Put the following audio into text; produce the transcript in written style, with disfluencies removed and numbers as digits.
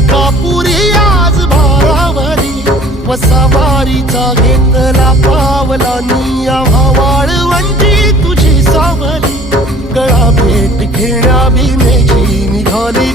अंकापुरी आज भारावरी वसावारीचा घेतला पावला निया वाळवंटी तुझी सावली गळा भेट घेण्या भिनेची निघाली